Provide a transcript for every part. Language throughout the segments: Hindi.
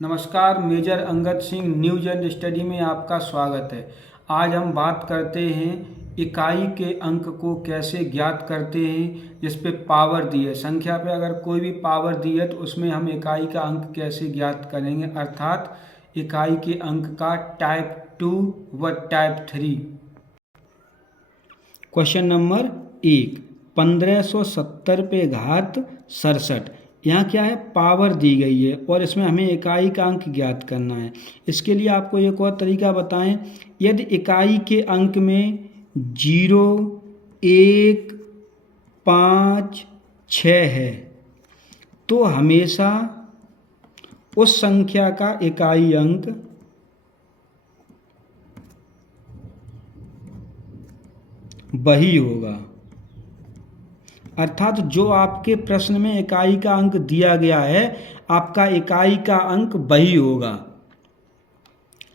नमस्कार, major Angad Singh news and study में आपका स्वागत है। आज हम बात करते हैं इकाई के अंक को कैसे ज्ञात करते हैं, जिस पे पावर दी है। संख्या पे अगर कोई भी पावर दी है तो उसमें हम इकाई का अंक कैसे ज्ञात करेंगे, अर्थात इकाई के अंक का टाइप 2 व टाइप 3। क्वेश्चन नंबर 1, 1570 पे घात 67। यहाँ क्या है, पावर दी गई है और इसमें हमें इकाई का अंक ज्ञात करना है। इसके लिए आपको एक और तरीका बताएं। यदि इकाई के अंक में 0, 1, 5, 6 है तो हमेशा उस संख्या का इकाई अंक वही होगा। अर्थात जो आपके प्रश्न में इकाई का अंक दिया गया है, आपका इकाई का अंक वही होगा।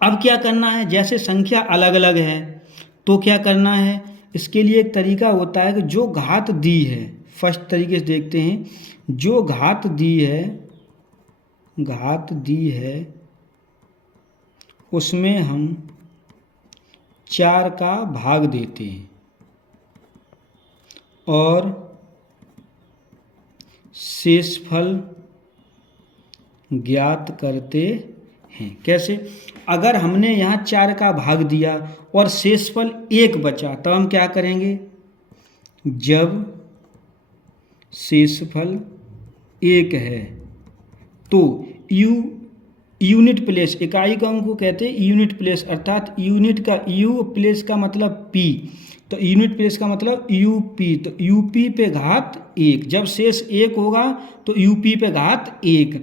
अब क्या करना है, जैसे संख्या अलग अलग है तो क्या करना है, इसके लिए एक तरीका होता है कि जो घात दी है, फर्स्ट तरीके से देखते हैं। जो घात दी है उसमें हम 4 का भाग देते हैं और शेषफल ज्ञात करते हैं। कैसे? अगर हमने यहाँ 4 का भाग दिया और शेषफल 1 बचा तो हम क्या करेंगे, जब शेषफल 1 है तो यूनिट प्लेस, इकाई का अंक को कहते हैं यूनिट प्लेस, अर्थात यूनिट का यू, प्लेस का मतलब पी, तो यूनिट प्लेस का मतलब यूपी, तो यूपी पे घात 1। जब शेष 1 होगा तो यूपी पे घात 1,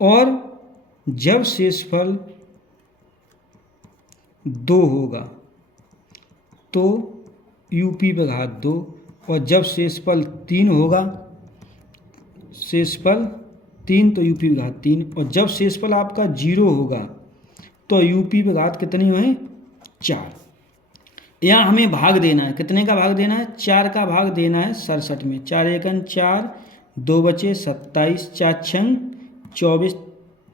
और जब शेषफल 2 होगा तो यूपी पे घात 2, और जब शेषफल 3 होगा, शेषफल 3 तो यूपी पे घात 3, और जब शेषफल आपका 0 होगा तो यूपी पे घात कितनी है, 4। यहाँ हमें भाग देना है, कितने का भाग देना है, 4 का भाग देना है 67 में। 4 एकन 4, 2 बचे 27, 4 छंग 24,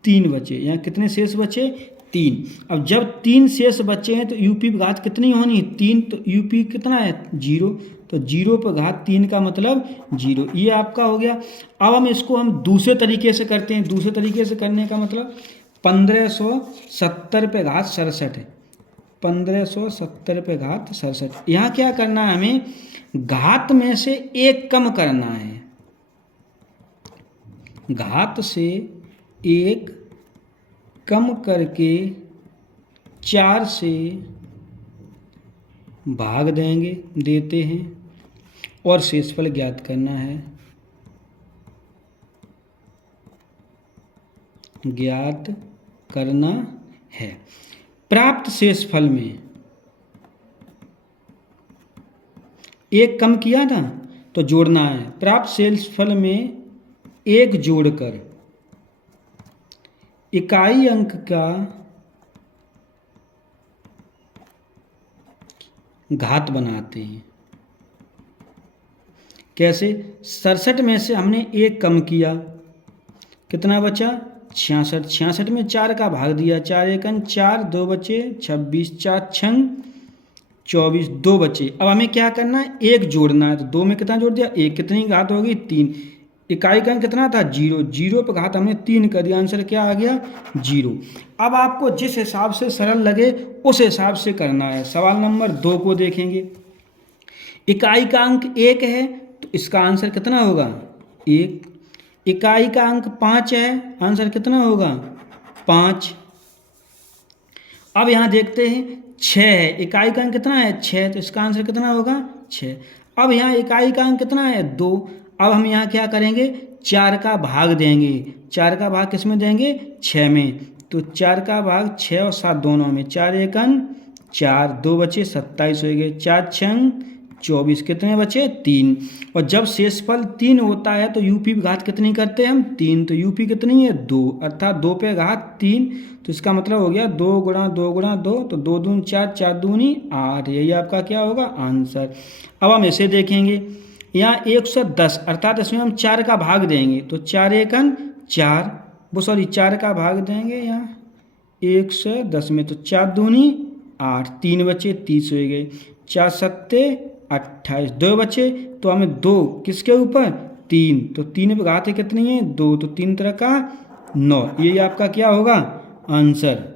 3 बचे। यहाँ कितने शेष बचे, 3। अब जब 3 शेष बचे हैं तो यूपी पे घात कितनी होनी है, 3, तो यूपी कितना है, 0, तो 0 पे घात 3 का मतलब 0। ये आपका हो गया। अब हम दूसरे तरीके से करते हैं। दूसरे तरीके से करने का मतलब 1570 पे घात 67 है। 1570 पे घात 67। यहाँ क्या करना है, हमें घात में से 1 कम करना है। घात से 1 कम करके 4 से भाग देते हैं और शेषफल ज्ञात करना है। प्राप्त शेषफल में 1 कम किया था तो जोड़ना है। प्राप्त शेषफल में 1 जोड़कर इकाई अंक का घात बनाते हैं। कैसे? 67 में से हमने 1 कम किया, कितना बचा, 66। 66 में 4 का भाग दिया, 4 एकन 4, 2 बचे 26, 4 छंग 24, 2 बचे। अब हमें क्या करना है, 1 जोड़ना है, तो 2 में कितना जोड़ दिया, 1, कितनी घात होगी, 3। इकाई का अंक कितना था, 0, 0 पर घात हमने 3 कर दिया, आंसर क्या आ गया, 0। अब आपको जिस हिसाब से सरल लगे उस हिसाब से करना है। सवाल नंबर 2 को देखेंगे। इकाई का अंक 1 है तो इसका आंसर कितना होगा, 1। इकाई का अंक 5 है, आंसर कितना होगा, 5। अब यहाँ देखते हैं 6 है, इकाई का अंक कितना है, 6, तो इसका आंसर कितना होगा, 6। अब यहाँ इकाई का अंक कितना है, 2। अब हम यहाँ क्या करेंगे, 4 का भाग देंगे। 4 का भाग किस में देंगे, 6 में, तो 4 का भाग 6 और 7 दोनों में। 4 एकन 4, 2 बचे 27 हो गए, 4 छंग 24, कितने बचे, 3। और जब शेषफल 3 होता है तो यूपी पे घात कितनी करते हैं हम, 3, तो यूपी कितनी है, 2, अर्थात 2 पे घात 3, तो इसका मतलब हो गया 2 गुणा 2 गुणा 2, तो 2 दूनी 4, 4 दूनी 8। यही आपका क्या होगा, आंसर। अब हम इसे देखेंगे, यहाँ 110, अर्थात इसमें हम 4 का भाग देंगे, तो 4 एकन 4, वो सॉरी 4 का भाग देंगे यहाँ 110 में, तो 4 दूनी 8, 3 बचे 30 हो गए, 4 सत्ते 28, 2 बचे, तो हमें 2 किसके ऊपर 3, तो 3 पे घात कितनी है 2, तो 3 तरह का 9, ये आपका क्या होगा आंसर।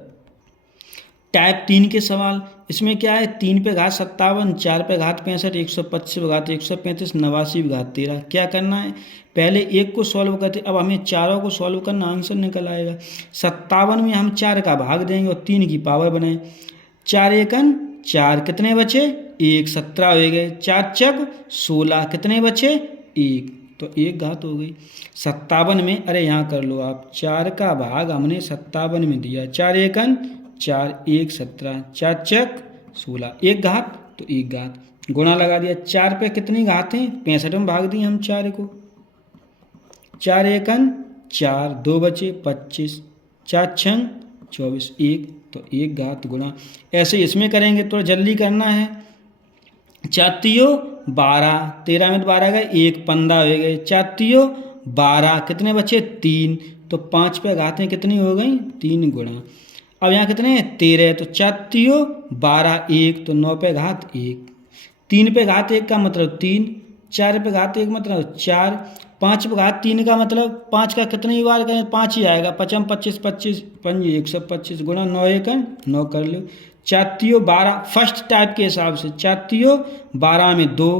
टाइप 3 के सवाल, इसमें क्या है 3 पे घात 57, 4 पे घात 65, 125 पे घात 135, 89 पे घात 13। क्या करना है, पहले एक को सॉल्व करते, अब हमें चारों को सॉल्व करना, आंसर निकल आएगा। 57 में हम 4 का भाग देंगे और 3 की पावर बनाएं, 4 एकन 4, कितने बचे 1, 17 हो गए, 4 चक 16, कितने बचे 1, तो 1 घात हो गई। 57 में, अरे यहाँ कर लो आप, 4 का भाग हमने 57 में दिया, 4 एकन 4, 1 17, 4 चक 16, 1 घात, तो 1 घात, गुणा लगा दिया, 4 पे कितनी घात हैं 65 में भाग दिए हम 4 को, 4 एकन 4, 2 बचे 25, 4 छंग 24, 1, तो 1 घात गुणा। ऐसे इसमें करेंगे, तो जल्दी करना है, 4 तियो 12, 13 में 12 गए 1, 15 हो गए, 4 तियो 12, कितने बचे 3, तो 5 पे घातें कितनी हो गई 3 गुणा। अब यहाँ कितने हैं 13, तो 4 तियो 12, 1, तो 9 पे घात 1, 3 पे घात 1 का मतलब 3, 4 पे घात 1 मतलब 4, 5 पे घात 3 का मतलब 5 का कितनी बार करें 5 ही आएगा, 5 25, 25 5 125 गुणा 9 एकन 9 कर लो, 4 तियो 12 फर्स्ट टाइप के हिसाब से, 4 तियो 12 में 2,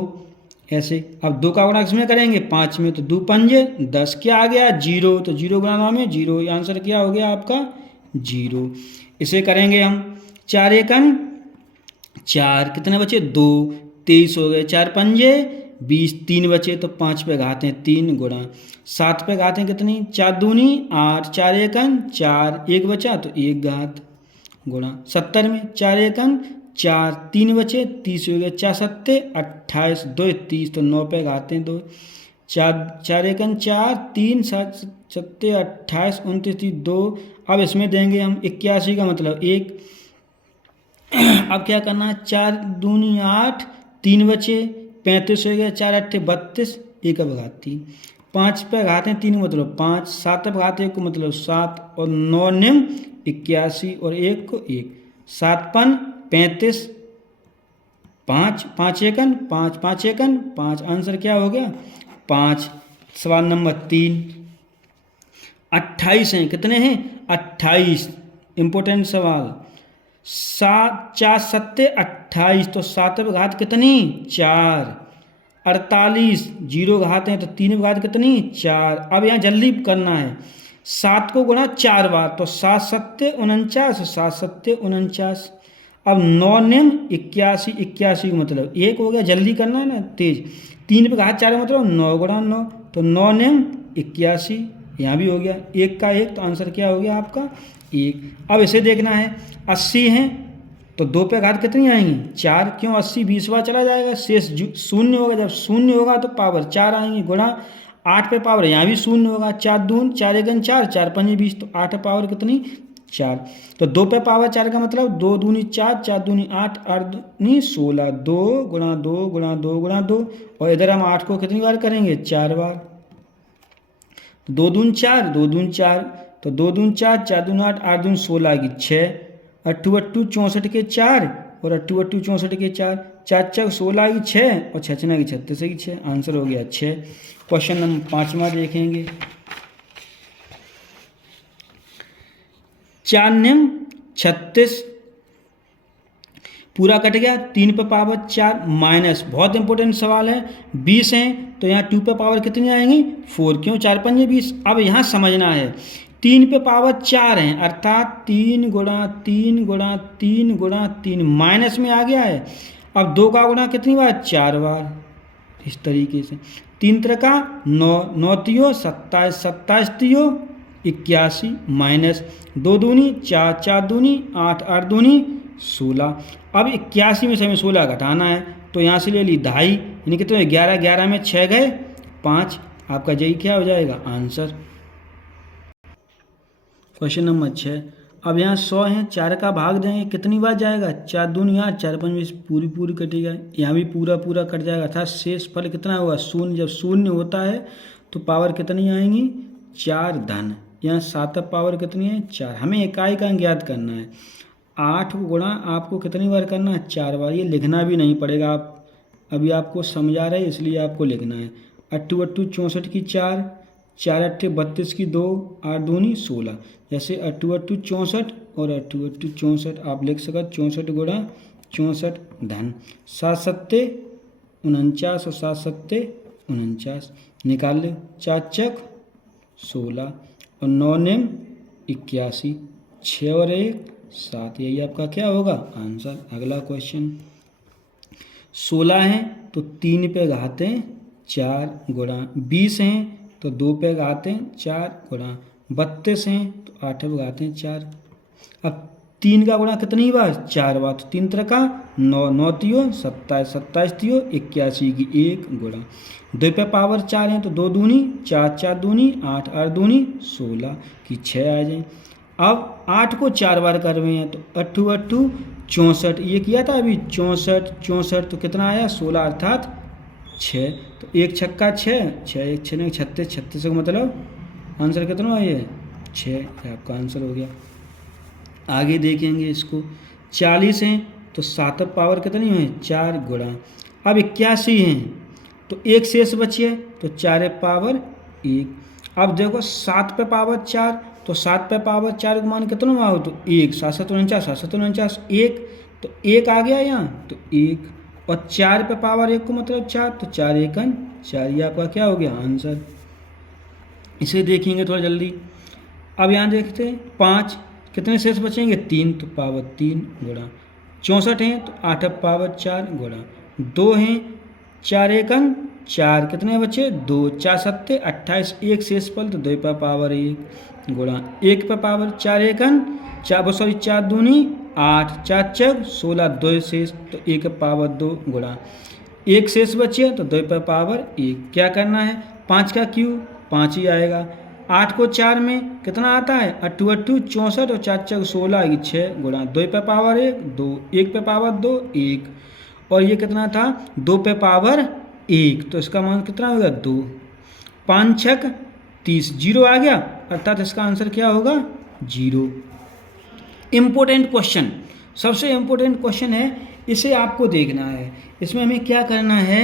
ऐसे। अब 2 का गुणा किसमें करेंगे 5 में, तो 2 पंजे 10, क्या आ गया 0, तो 0 गुणा 9 में 0, ये आंसर क्या हो गया आपका 0। इसे करेंगे हम, 4 एकन 4, कितने बचे 2, 23 हो गए, 4 पंजे 20, 3 बचे, तो 5 पे घातें 3 गुणा, 7 पे घातें कितनी 4 दूनी 8, 4 एकन 4, 1 बचा तो 1 घात गुणा, 70 में 4 एकन 4, 3 बचे 30 हो गए, 4 सत्ते 28, 2 30, तो 9 पे घातें 2, 4 एकन 4, 3 सत्ते 28, 29 2, अब इसमें देंगे हम 81 का मतलब 1। अब क्या करना है, 4 दूनी 8, 3 बचे 35 हो गया, 4 अट्ठे 32, 1 अब घात 3, 5 पे घातें 3 मतलब 5, 7 पे घात 1 को मतलब 7, और 9 निम 81 और 1 को 1, 7 पन 35, 5 5 एकन 5, 5 एकन 5, आंसर क्या हो गया 5। सवाल नंबर 3, 28 हैं, कितने हैं 28, इंपॉर्टेंट सवाल, 4 सत्ते 28, तो 7 पे घात कितनी 4, 48, 0 घात हैं तो 3 पे घात कितनी 4। अब यहाँ जल्दी करना है, 7 को गुणा 4 बार, तो 7 सत्ते 49, 7 सत्ते 49, अब 9 निम 81, 81 का मतलब 1 हो गया, जल्दी करना है ना तेज, 3 पे घात 4 मतलब 9 गुणा 9, तो 9 निम 81, यहाँ भी हो गया 1 का 1, तो आंसर क्या हो गया आपका 1। अब इसे देखना है, 80 हैं तो 2 पे घात कितनी आएंगी 4, क्यों 80 20 बार चला जाएगा, शेष शून्य होगा, जब शून्य होगा तो पावर 4 आएंगी, गुणा 8 पे पावर यहाँ भी शून्य होगा, 4 दून 4 एकन 4, 4 पंजे 20, तो 8 पावर कितनी 4, तो 2 पे पावर 4 का मतलब 2 दूनी 4, 4 दूनी 8, 8 दूनी 16, 2 गुणा 2 गुणा 2 गुणा 2, और इधर हम 8 को कितनी बार करेंगे 4 बार, 2 दून 4, 2 दून 4, तो 2 दून 4, 4 दून 8, 8 दून 16 की 6, 8 8 64 के 4, और 8 8 64 के 4, 4 4 16 की 6, और 6 6 की 36 की 6, आंसर हो गया 6। क्वेश्चन नंबर 5वां देखेंगे, 4 निम 36 पूरा कट गया, 3 पे पावर 4 माइनस, बहुत इंपॉर्टेंट सवाल है, 20 हैं तो यहाँ 2 पे पावर कितनी आएंगी 4, क्यों 4 पंजे 20। अब यहाँ समझना है 3 पे पावर 4 हैं, अर्थात 3 गुणा 3 गुणा 3 गुणा 3 माइनस में आ गया है। अब 2 का गुणा कितनी बार 4 बार, इस तरीके से 3 तरह का 9, 9 तियो 27, 27 तियो 81 माइनस 2 दूनी 4, 4 दूनी 8, 8 दूनी 16। अब 81 में से हमें 16 घटाना है, तो यहाँ से ले ली 2.5, यानी कितने 11, 11 में 6 गए 5, आपका यही क्या हो जाएगा आंसर। क्वेश्चन नंबर 6, अब यहाँ 100 हैं, 4 का भाग देंगे कितनी बार जाएगा 4 दूनी 8, 4 5 20, पूरी पूरी कटेगा, यहाँ भी पूरा पूरा कट जाएगा, अर्थात शेष फल कितना होगा 0। जब 0 होता है तो पावर कितनी आएंगी 4 धन, यहाँ 7 पावर कितनी है 4। हमें इकाई का अंक ज्ञात करना है। 8 को गुणा आपको कितनी बार करना है 4 बार। ये लिखना भी नहीं पड़ेगा, आप अभी आपको समझा रहे इसलिए आपको लिखना है। 8 8 64 की 4, 4 8 32 की 2, 8 दूनी 16। जैसे 8 8 64 और 8 8 64 आप लिख सका 64 गुणा 64 धन 7 7 49 और 7 7 49 निकाल ले। 4 चक 16 और 9 निम 81, 6 और 1 7। यही आपका क्या होगा आंसर। अगला क्वेश्चन 16 हैं तो 3 पे घातें 4 गुणा, 20 हैं तो 2 पे घातें 4 गुणा, 32 हैं तो 8 पे घातें 4। अब 3 का गुणा कितनी बार 4 बार, तो 3 का 9, 9 तियो 27, 27 तियो 81 की 1 गुणा, 2 पे पावर 4 हैं तो 2 दूनी 4, 4 दूनी 8, 8 दूनी 16 की 6 आ जाए। अब 8 को 4 बार कर रहे हैं तो 8 8 64, ये किया था अभी 64 64 तो कितना आया 16 अर्थात 6। तो 1 छक्का 6, 6 1 6 36, 36 का मतलब आंसर कितना है ये 6, ये आपका आंसर हो गया। आगे देखेंगे इसको 40 हैं तो 7 पावर कितनी है 4 गुणा। अब 81 हैं तो 1 शेष बचे तो 4 पावर 1। अब देखो 7 पे पावर 4 तो 7 पे पावर 4 का मान कितना हुआ हो तो 1, 7 7 49, 7 7 49 1, तो 1 आ गया यहाँ तो 1, और 4 पे पावर 1 को मतलब 4 तो 4 1 4, ये आपका क्या हो गया आंसर। इसे देखेंगे थोड़ा जल्दी। अब यहाँ देखते हैं 5 कितने शेष बचेंगे 3 तो पावर 3 गुणा, 64 हैं तो 8 पावर 4 गुणा, 2 हैं 4 1 4 कितने बचे 2, 4 7 28, 1 शेष पल तो 2 पे पावर 1 गुणा, 1 पे पावर 4 1 4 सॉरी 4 दूनी 8, 4 चक 16, 2 शेष तो 1 पावर 2 गुणा, 1 शेष बचे तो 2 पे पावर 1। क्या करना है 5 का क्यूब 5 ही आएगा। 8 को 4 में कितना आता है 8 8 64 और 4 चक 16 की 6 गुणा, 2 पे पावर 1 2, 1 पे पावर 2 1, और ये कितना था 2 पे पावर 1 तो इसका मान कितना होगा 2, 5 छक 30, 0 आ गया अर्थात इसका आंसर क्या होगा 0। इम्पोर्टेंट क्वेश्चन, सबसे इम्पोर्टेंट क्वेश्चन है, इसे आपको देखना है। इसमें हमें क्या करना है,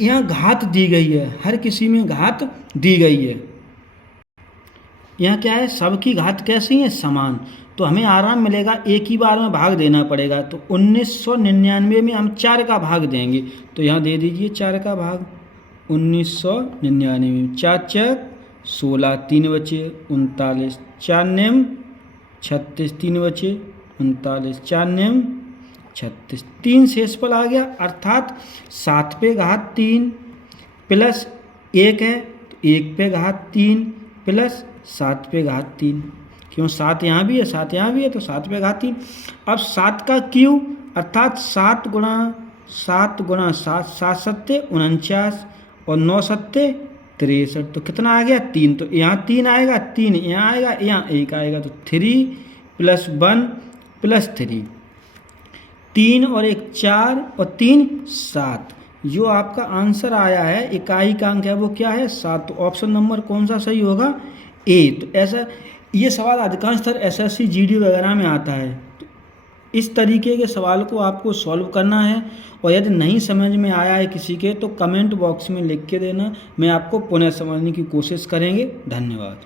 यहाँ घात दी गई है, हर किसी में घात दी गई है। यहाँ क्या है सबकी घात कैसी है समान, तो हमें आराम मिलेगा एक ही बार में भाग देना पड़ेगा। तो 1999 में हम 4 का भाग देंगे, तो यहाँ दे दीजिए 4 का भाग 1999 में। 4 चक 16 3 बचे 39, 4 नेम 36 3 बचे 39, 4 नेम 36, 3 शेषफल आ गया अर्थात 7 पे घात 3 प्लस 1 है तो 1 पे घात 3 प्लस 7 पे घात 3, क्यों 7 यहाँ भी है 7 यहाँ भी है तो 7 पे घात 3। अब 7 का क्यूब अर्थात 7 गुणा 7 गुणा 7, 7 7 49 और 9 7 63, तो कितना आ गया 3, तो यहाँ 3 आएगा 3 यहाँ आएगा यहाँ 1 आएगा तो 3 + 1 + 3, 3 और 1 4 और 3 7। जो आपका आंसर आया है इकाई का अंक है वो क्या है 7, तो ऑप्शन नंबर कौन सा सही होगा ए। तो ऐसा ये सवाल अधिकांशतर एसएससी जीडी वगैरह में आता है। तो इस तरीके के सवाल को आपको सॉल्व करना है, और यदि नहीं समझ में आया है किसी के तो कमेंट बॉक्स में लिख के देना, मैं आपको पुनः समझने की कोशिश करेंगे। धन्यवाद।